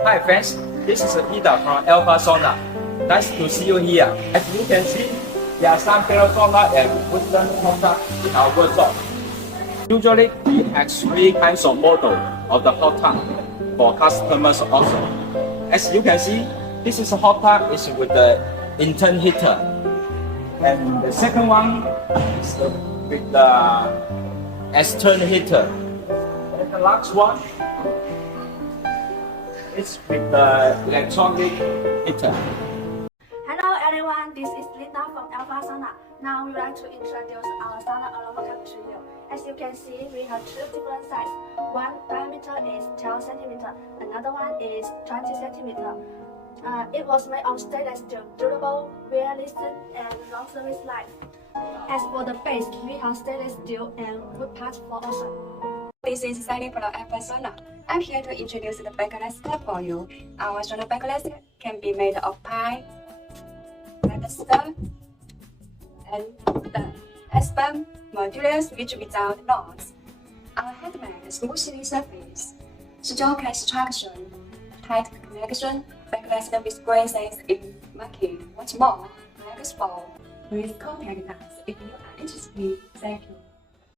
Hi friends, this is Ida from Alphasauna. Nice to see you here. As you can see, there are some sauna and wooden hot tub in our workshop. Usually, we have three kinds of model of the hot tub for customers also. As you can see, this is a hot tub is with the internal heater. And the second one is with the external heater. And the last one is with the electronic heater. Hello everyone, this is Linda from Alphasauna. Now we would like to introduce our sauna ergonomically to you. As you can see, we have two different sizes. One diameter is 12 cm, another one is 20 cm. It was made of stainless steel, durable, well-resistant, and long service life. As for the base, we have stainless steel and wood parts for ocean. This is Sally from Alphasauna. I'm here to introduce the backrest for you. Our Sauna Backrest can be made of pine, leather, and the aspen materials which without knots. Our headband is smoothly surface, strong construction, tight connection, backrest with graces in market. What's more, flexible with compact size. If you are interested, thank you.